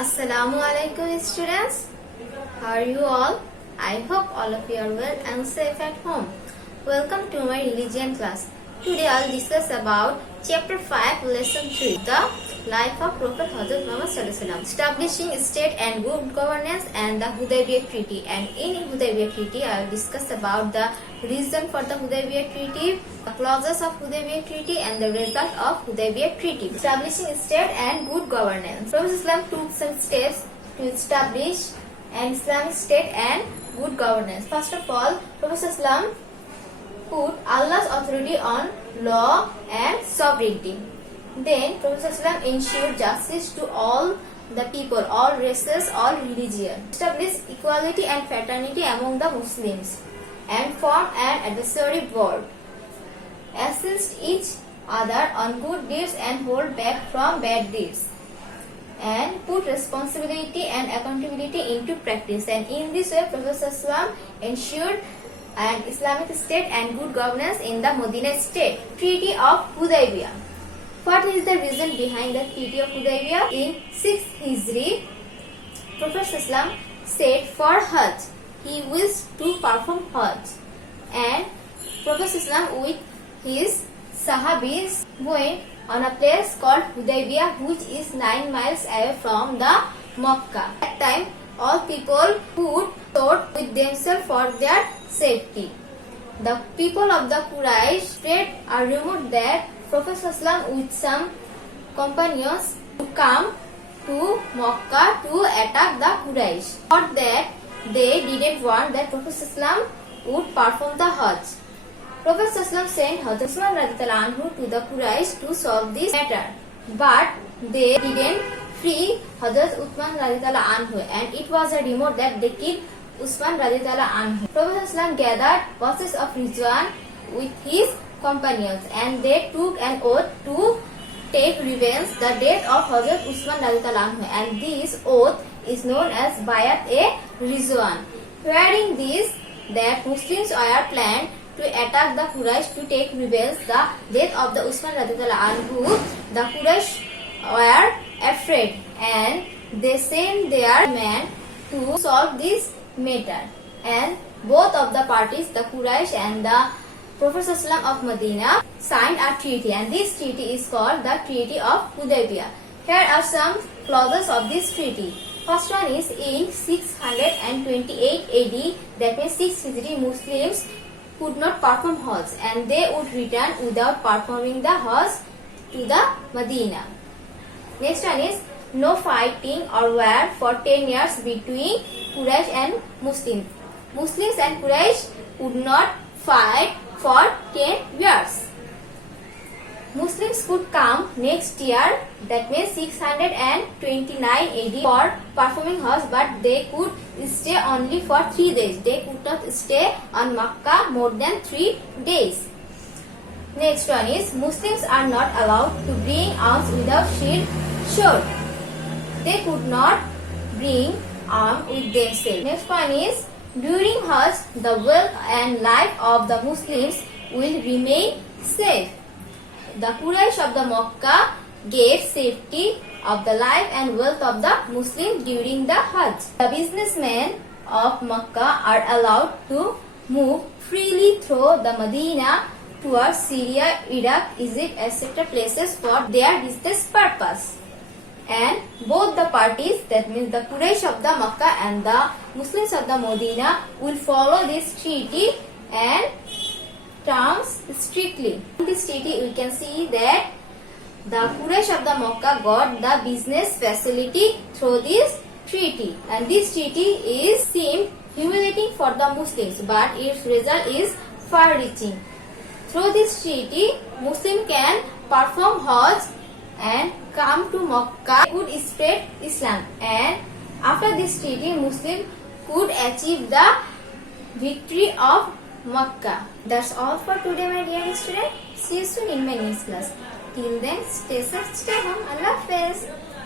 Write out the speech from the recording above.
Assalamu alaikum students. How are you all? I hope all of you are well and safe at home. Welcome to my religion class. Today I will discuss about chapter 5 lesson 3, the life of Prophet Hazrat Muhammad Sallallahu Alaihi Wasallam, establishing state and good governance and the Hudaybiyah Treaty. And in Hudaybiyah Treaty I will discuss about the reason for the Hudaybiyah Treaty, the clauses of Hudaybiyah Treaty and the result of Hudaybiyah Treaty. Establishing state and good governance. Prophet Islam took some steps to establish an Islamic state and good governance. First of all, Prophet Islam put Allah's authority on law and sovereignty. Then Prophet Islam ensured justice to all the people, all races, all religions. Established equality and fraternity among the Muslims and formed an adversary board. Assist each other on good deeds and hold back from bad deeds. And put responsibility and accountability into practice. And in this way, Prophet Islam ensured an Islamic state and good governance in the Medina state. Treaty of Hudaybiyah. What is the reason behind the Treaty of Hudaybiyah? In 6th Hijri, Prophet Islam said for Hajj, he wished to perform Hajj. And Prophet Islam with his Sahabis went on a place called Hudaybiyah, which is 9 miles away from the Makkah. At that time, all people would thought with themselves for their safety. The people of the Quraysh spread a rumor that Prophet Islam with some companions would come to Makkah to attack the Quraysh. For that, they didn't want that Prophet Islam would perform the Hajj. Prophet Islam sent Hazrat Usman radhiyallahu anhu to the Quraysh to solve this matter. But they didn't free Hazrat Uthman radhiyallahu anhu, and it was a rumor that they killed Usman radhiyallahu anhu. Prophet Islam gathered forces of Rizwan with his companions, and they took an oath to take revenge the death of Hazrat Usman radhiyallahu anhu, and this oath is known as Bayat-e-Rizwan. Hearing this, that Muslims were planned to attack the Quraysh to take revenge the death of the Usman radhiyallahu anhu, the Quraysh were afraid, and they sent their men to solve this matter. And both of the parties, the Quraysh and the Prophet Islam of Medina, signed a treaty, and this treaty is called the Treaty of Hudaybiyah. Here are some clauses of this treaty. First one is in 628 AD, that means 6th Hijri, Muslims could not perform Hajj, and they would return without performing the Hajj to the Medina. Next one is no fighting or war for 10 years between Quraysh and Muslims. Muslims and Quraysh would not fight for 10 years. Muslims could come next year, that means 629 AD, for performing Hajj, but they could stay only for 3 days. They could not stay on Makkah more than 3 days. Next one is Muslims are not allowed to bring arms without shield sword. They could not bring arms with themselves. Next one is during Hajj, the wealth and life of the Muslims will remain safe. The Quraysh of the Makkah gave safety of the life and wealth of the Muslims during the Hajj. The businessmen of Makkah are allowed to move freely through the Medina towards Syria, Iraq, Egypt, etc. places for their business purpose. And both the parties, that means the Quraysh of the Makkah and the Muslims of the Medina, will follow this treaty and terms strictly. In this treaty, we can see that the Quraysh of the Makkah got the business facility through this treaty, and this treaty is seemed humiliating for the Muslims, but its result is far-reaching. Through this treaty, Muslim can perform Hajj and come to Makkah, could spread Islam, and after this treaty, Muslim could achieve the victory of Makkah. That's all for today, my dear students. See you soon in my next class. Till then, stay safe, stay home. Allah Hafiz.